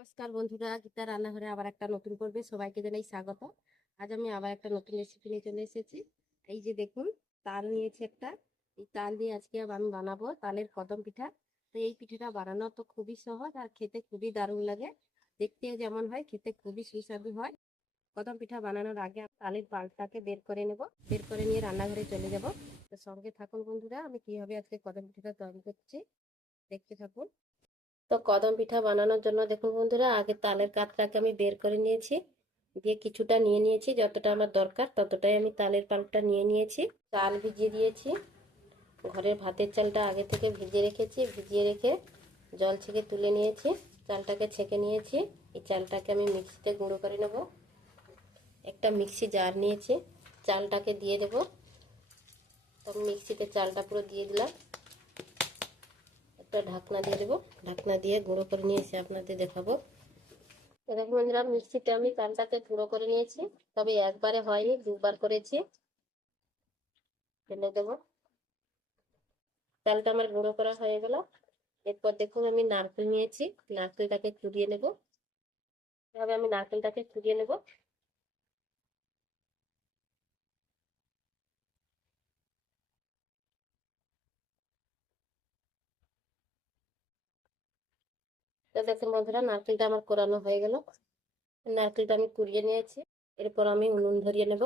নমস্কার বন্ধুরা, গীতা রান্নাঘরে আবার একটা নতুন পর্বে সবাইকে জানাই স্বাগত। আজ আমি আবার একটা নতুন রেসিপি নিয়ে চলে এসেছি। এই যে দেখুন, তাল নিয়েছি একটা। এই তাল দিয়ে আজকে আমি বানাবো তালের কদম পিঠা। তো এই পিঠাটা বানানো তো খুবই সহজ আর খেতে খুবই দারুণ লাগে। দেখতে যেমন হয়, খেতে খুবই সুস্বাদু হয়। কদম পিঠা বানানোর আগে আমি তালের পাল্পটাকে বের করে নেব। বের করে নিয়ে রান্নাঘরে চলে যাব। তো সঙ্গে থাকুন বন্ধুরা, আমি কিভাবে আজকে কদম পিঠাটা তৈরি করছি দেখতে থাকুন। তো কদম পিঠা বানানোর জন্য দেখুন বন্ধুরা, আগে তালের কাতটাকে আমি বের করে নিয়েছি। দিয়ে কিছুটা নিয়ে নিয়েছি, যতটা আমার দরকার ততটাই আমি তালের পাল্পটা নিয়ে নিয়েছি। চাল ভিজিয়ে দিয়েছি। ঘরের ভাতের চালটা আগে থেকে ভিজিয়ে রেখেছি। ভিজিয়ে রেখে জল ছেঁকে তুলে নিয়েছি। চালটাকে ছেঁকে নিয়েছি। এই চালটাকে আমি মিক্সিতে গুঁড়ো করে নেব। একটা মিক্সি জার নিয়েছি, চালটাকে দিয়ে দেব। তো মিক্সিতে চালটা পুরো দিয়ে দিলাম। একটা ঢাকনা দিয়ে দেবো। ঢাকনা দিয়ে গুঁড়ো করে নিয়ে এসে আপনাদের দেখাবো। দেখুন বন্ধুরা, মিক্সিতে আমি চালটাকে গুঁড়ো করে নিয়েছি, তবে একবারে হয়নি, দুবার করেছি। ফেলে দেবো। চালটা আমার গুঁড়ো করা হয়ে গেল। এরপর দেখুন, আমি নারকেল নিয়েছি, নারকেলটাকে কুড়িয়ে নেব। এভাবে আমি নারকেলটাকে কুড়িয়ে নেব। তো দেখুন বন্ধুরা, নারকেলটা আমার কোরানো হয়ে গেল। নারকেলটা আমি কুড়িয়ে নিয়েছি। এরপর আমি উনুন ধরিয়ে নেব।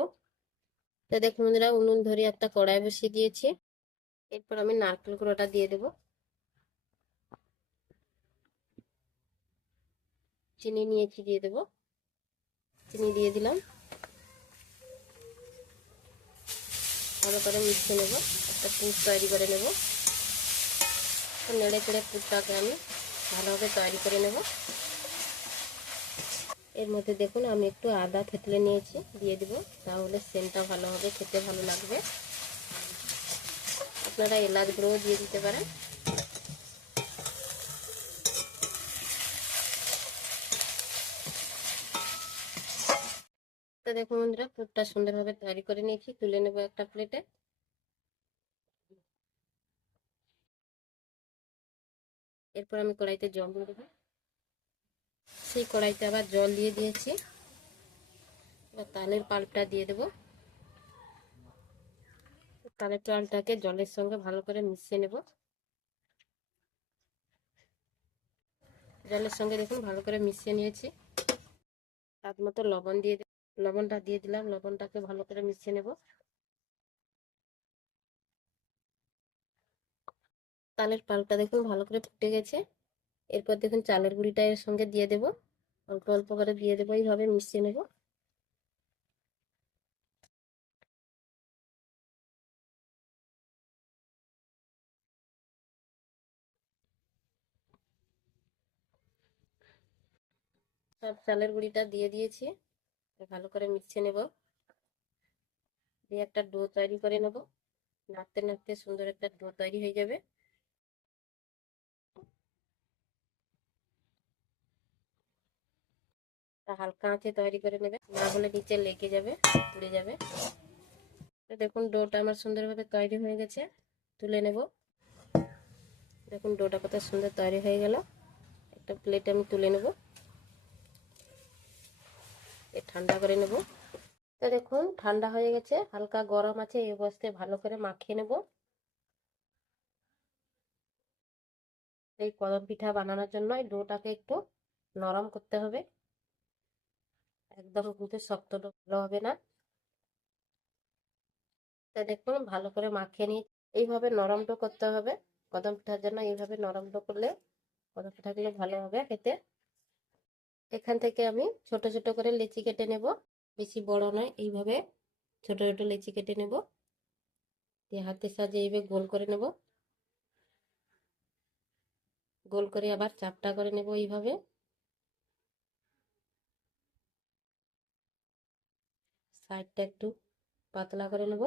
তো দেখুন বন্ধুরা, উনুন ধরিয়ে একটা কড়াই বসিয়ে দিয়েছি। এরপর আমি নারকেল গুঁড়োটা দিয়ে দেব। চিনি নিয়েছি, দিয়ে দেব। চিনি দিয়ে দিলাম। ভালো করে মিশিয়ে নেব। একটা পুর তৈরি করে নেব। নেড়ে চেড়ে পুরটাকে আমি ভালোভাবে তৈরি করে নেব। এর মধ্যে দেখুন, আমি একটু আদা থেতলে নিয়েছি, দিয়ে দিব। তাহলে সেন্টটা ভালো হবে, খেতে ভালো লাগবে। আপনারা এলাচ গুঁড়োও দিয়ে দিতে পারেন। তো দেখুন বন্ধুরা, পুরটা সুন্দরভাবে তৈরি করে নিয়েছি, তুলে নেব একটা প্লেটে। এরপর আমি কড়াইতে জল দিয়ে দেবো। সেই কড়াইতে আবার জল দিয়ে দিয়েছি। এবার তালের পাল্পটা দিয়ে দেবো। তালের পাল্পটাকে জলের সঙ্গে ভালো করে মিশিয়ে নেব। জলের সঙ্গে দেখুন ভালো করে মিশিয়ে নিয়েছি। স্বাদ মতো লবণ দিয়ে লবণটা দিয়ে দিলাম। লবণটাকে ভালো করে মিশিয়ে নেব। তালের পাল্পটা দেখুন ভালো করে ফুটে গেছে। এরপর দেখুন চালের গুঁড়িটা এর সঙ্গে দিয়ে দেব। অল্প অল্প করে দিয়ে দেবো, এইভাবে মিশিয়ে নেব। সব চালের গুঁড়িটা দিয়ে দিয়েছি। ভালো করে মিশিয়ে নেব। দিয়ে একটা ডো তৈরি করে নেব। নাড়তে নাড়তে সুন্দর একটা ডো তৈরি হয়ে যাবে। হালকা আঁচে তৈরি করে নেবে, না হলে নিচে লেগে যাবে, পুড়ে যাবে। তো দেখুন, ডোটা আমার সুন্দরভাবে তৈরি হয়ে গেছে। তুলে নেব। দেখুন ডোটা কত সুন্দর তৈরি হয়ে গেল। একটা প্লেটে আমি তুলে নেব। ঠান্ডা করে নেব। তো দেখুন ঠান্ডা হয়ে গেছে, হালকা গরম আছে। এই অবস্থায় ভালো করে মাখিয়ে নেব। এই কদম পিঠা বানানোর জন্য এই ডোটাকে একটু নরম করতে হবে। একদম কিন্তু শক্ত ডো ভালো হবে না। তো দেখুন ভালো করে মাখিয়ে নিয়ে এইভাবে নরম ডো করতে হবে। কদম পিঠার জন্য এইভাবে নরম ডো করলে কদম পিঠাগুলো ভালো হবে খেতে। এখান থেকে আমি ছোট ছোট করে লেচি কেটে নেব। বেশি বড় নয়, এইভাবে ছোট ছোট লেচি কেটে নেব। দিয়ে হাতের সাহায্যে এইভাবে গোল করে নেব। গোল করে আবার চাপটা করে নেব এইভাবে। সাইডটা একটু পাতলা করে নেব।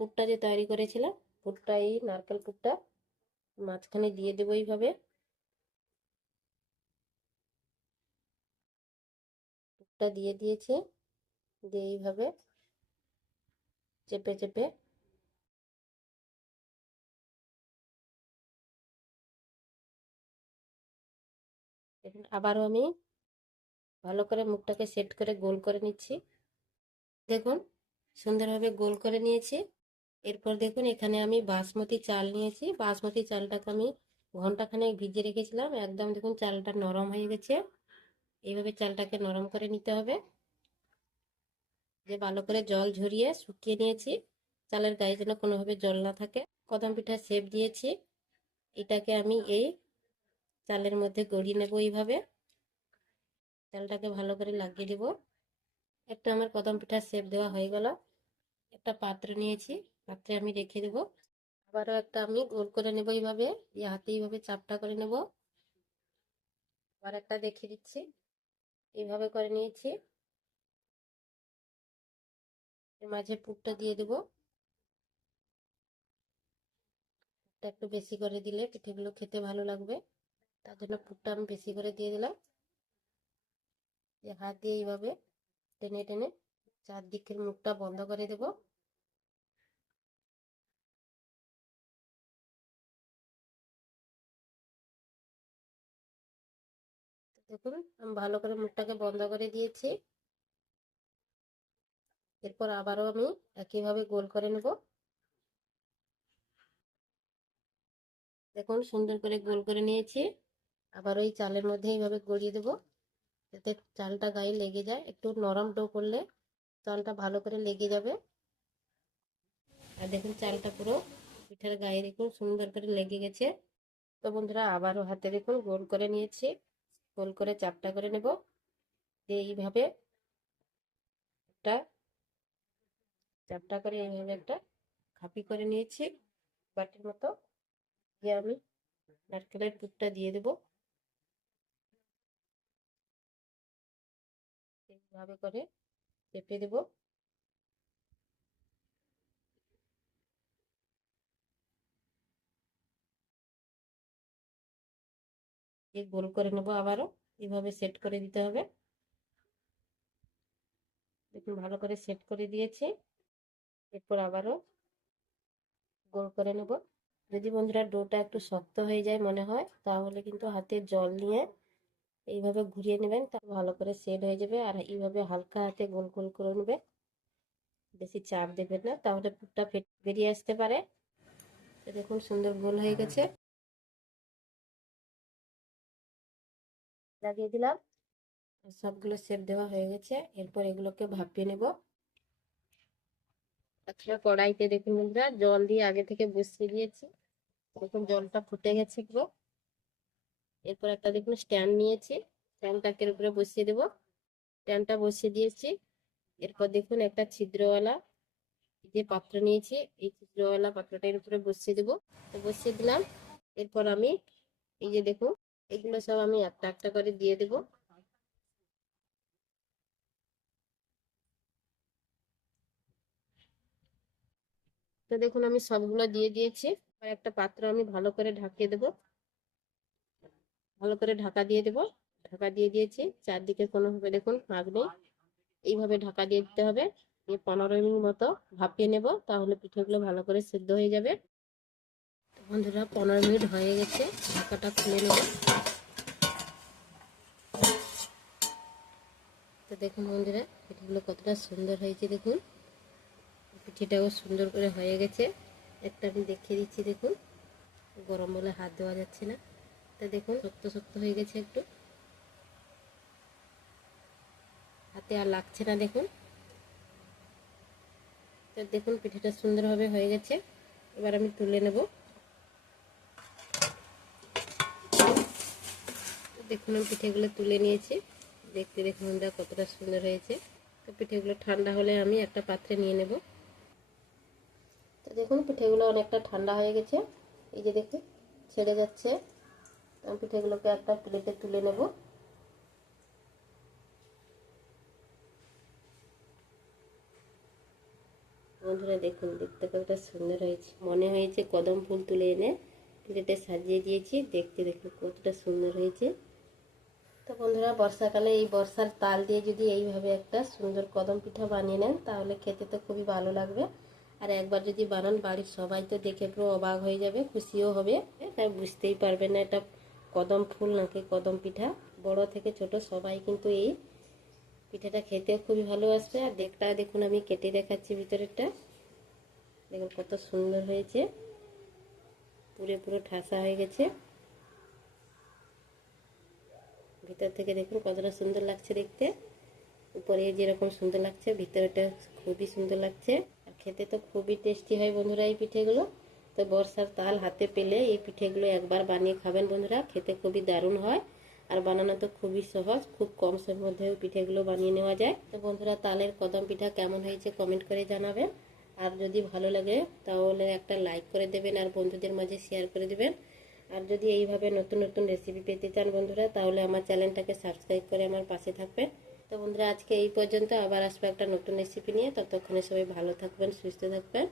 পুরটা যে তৈরি করেছিলাম, পুরটা এই নারকেল পুরটা মাঝখানে দিয়ে দেবো এইভাবে। পুরটা দিয়ে দিয়েছি। দিয়ে এইভাবে চেপে চেপে এখন আবারও আমি ভালো করে মুখটাকে সেট করে গোল করে নিচ্ছি। দেখুন সুন্দরভাবে গোল করে নিয়েছি। এরপর দেখুন এখানে আমি বাসমতি চাল নিয়েছি। বাসমতি চালটাকে আমি ঘন্টাখানেক ভিজিয়ে রেখেছিলাম। একদম দেখুন চালটা নরম হয়ে গেছে। এইভাবে চালটাকে নরম করে নিতে হবে। যে ভালো করে জল ঝরিয়ে শুকিয়ে নিয়েছি, চালের গায়ে যেন কোনোভাবে জল না থাকে। কদম পিঠা শেপ দিয়েছি, এটাকে আমি এই চালের মধ্যে গড়িয়ে নেব। এইভাবে চালটাকে ভালো করে লাগিয়ে দেব। একটা আমার কদম পিঠার শেপ দেওয়া হয়ে গেল। একটা পাত্র নিয়েছি, পাত্রে আমি রেখে দেব। আবারও একটা আমি গোল করে নেব এইভাবে, দিয়ে হাতে এইভাবে চাপটা করে নেব। আবার একটা দেখিয়ে দিচ্ছি, এইভাবে করে নিয়েছি। এর মাঝে পুরটা দিয়ে দেব। পুরটা একটু বেশি করে দিলে পিঠেগুলো খেতে ভালো লাগবে, তার জন্য পুরটা আমি বেশি করে দিয়ে দিলাম। হাত দিয়ে এইভাবে টেনে টেনে চারদিকের মুখটা বন্ধ করে দেব। দেখুন আমি ভালো করে মুখটাকে বন্ধ করে দিয়েছি। এরপর আবারও আমি একইভাবে গোল করে নেব। দেখুন সুন্দর করে গোল করে নিয়েছি। আবার ওই চালের মধ্যে এইভাবে গড়িয়ে দেব, যাতে চালটা গায়ে লেগে যায়। একটু নরম ডো করলে চালটা ভালো করে লেগে যাবে। আর দেখুন চালটা পুরো পিঠার গায়ে দেখুন সুন্দর করে লেগে গেছে। তো বন্ধুরা আবারও হাতে দেখুন গোল করে নিয়েছি, গোল করে চাপটা করে নেব। দিয়ে এইভাবে একটা চাপটা করে এইভাবে একটা খাপি করে নিয়েছি বাটির মতো। দিয়ে আমি নারকেলের পুরটা দিয়ে দেব। এইভাবে করে চেপে দেব। দিয়ে গোল করে নেব। আবারও এইভাবে সেট করে দিতে হবে। দেখুন ভালো করে সেট করে দিয়েছি। এরপর আবারও গোল করে নেব। যদি বন্ধুরা ডোটা একটু শক্ত হয়ে যায় মনে হয়, তাহলে কিন্তু হাতে জল নিয়ে এইভাবে ঘুরিয়ে নেবেন, তা ভালো করে সেট হয়ে যাবে। আর এইভাবে হালকা হাতে গোল গোল করে নেবে, বেশি চাপ দেবেন না, তাহলে পুরটা বেরিয়ে আসতে পারে। দেখুন সুন্দর গোল হয়ে গেছে। লাগিয়ে দিলাম, সবগুলো শেপ দেওয়া হয়ে গেছে। এরপর এগুলোকে ভাপিয়ে নেব। একটা কড়াইতে দেখুন বন্ধুরা জল দিয়ে আগে থেকে বসিয়ে দিয়েছি। দেখুন জলটা ফুটে গেছে পুরো। এরপর একটা দেখুন স্ট্যান্ড নিয়েছি, স্ট্যান্ডটাকে উপরে বসিয়ে দেব। স্ট্যান্ডটা বসিয়ে দিয়েছি। এরপর দেখুন একটা ছিদ্রওয়ালা যে পাত্র নিয়েছি, এই ছিদ্রওয়ালা পাত্রটার উপরে বসিয়ে দেব। তো বসিয়ে দিলাম। এরপর আমি এই যে দেখুন এগুলো সব আমি একটা একটা করে দিয়ে দেব। তো দেখুন আমি সবগুলো দিয়ে দিয়েছি। আর একটা পাত্র আমি ভালো করে ঢাকিয়ে দেব। ভালো করে ঢাকা দিয়ে দেব। ঢাকা দিয়ে দিয়েছি, চারদিকে কোনোভাবে দেখুন ফাঁক নেই। এইভাবে ঢাকা দিয়ে দিতে হবে। দিয়ে 15 মিনিট মতো ভাপিয়ে নেব, তাহলে পিঠেগুলো ভালো করে সেদ্ধ হয়ে যাবে। তো বন্ধুরা 15 মিনিট হয়ে গেছে, ঢাকাটা খুলে নেব। তো দেখুন বন্ধুরা পিঠেগুলো কতটা সুন্দর হয়েছে। দেখুন পিঠেটাও সুন্দর করে হয়ে গেছে। একটা আমি দেখিয়ে দিচ্ছি, দেখুন গরম বলে হাত দেওয়া যাচ্ছে না। তো দেখুন শক্ত শক্ত হয়ে গেছে, একটু হাতে আর লাগছে না। দেখুন তো দেখুন পিঠেটা সুন্দরভাবে হয়ে গেছে। এবার আমি তুলে নেব। দেখুন আমি পিঠেগুলো তুলে নিয়েছি। দেখতে দেখুন কতটা সুন্দর হয়েছে। তো পিঠেগুলো ঠান্ডা হলে আমি একটা পাত্রে নিয়ে নেব। তো দেখুন পিঠেগুলো অনেকটা ঠান্ডা হয়ে গেছে। এই যে দেখুন ছেড়ে যাচ্ছে। আমি পিঠেগুলোকে একটা প্লেটে তুলে নেব। বন্ধুরা দেখুন দেখতে কতটা সুন্দর হয়েছে। মনে হয়েছে কদম ফুল তুলে এনে প্লেটে সাজিয়ে দিয়েছি। দেখতে দেখুন কতটা সুন্দর হয়েছে। তো বন্ধুরা বর্ষাকালে এই বর্ষার তাল দিয়ে যদি এইভাবে একটা সুন্দর কদম পিঠা বানিয়ে নেন, তাহলে খেতে তো খুবই ভালো লাগবে। আর একবার যদি বানান, বাড়ির সবাই তো দেখে পুরো অবাক হয়ে যাবে, খুশিও হবে। তাই বুঝতেই পারবেন না এটা কদম ফুল নাকি কদম পিঠা। বড় থেকে ছোট সবাই কিন্তু এই পিঠাটা খেতে খুবই ভালোবাসবে। আর দেখটা দেখুন, আমি কেটে দেখাচ্ছি ভিতরেরটা। দেখুন কত সুন্দর হয়েছে, পুরো ঠাসা হয়ে গেছে। ভিতর থেকে দেখুন কতটা সুন্দর লাগছে দেখতে। উপরে যেরকম সুন্দর লাগছে, ভিতরটা খুবই সুন্দর লাগছে। আর খেতে তো খুবই টেস্টি হয় বন্ধুরা এই পিঠেগুলো। তো বর্ষার তাল হাতে পেলে এই পিঠেগুলো একবার বানিয়ে খাবেন বন্ধুরা, খেতে খুবই দারুণ হয়। আর বানানো তো খুবই সহজ, খুব কম সময়ের মধ্যে পিঠেগুলো বানিয়ে নেওয়া যায়। তো বন্ধুরা, তালের কদম পিঠা কেমন হয়েছে কমেন্ট করে জানাবেন। আর যদি ভালো লাগে তাহলে একটা লাইক করে দেবেন আর বন্ধুদের মাঝে শেয়ার করে দেবেন। আর যদি এইভাবে নতুন নতুন রেসিপি পেতে চান বন্ধুরা, তাহলে আমার চ্যানেলটাকে সাবস্ক্রাইব করে আমার পাশে থাকবেন। তো বন্ধুরা, আজকে এই পর্যন্ত, আবার আসবো একটা নতুন রেসিপি নিয়ে। ততক্ষণে সবাই ভালো থাকবেন, সুস্থ থাকবেন।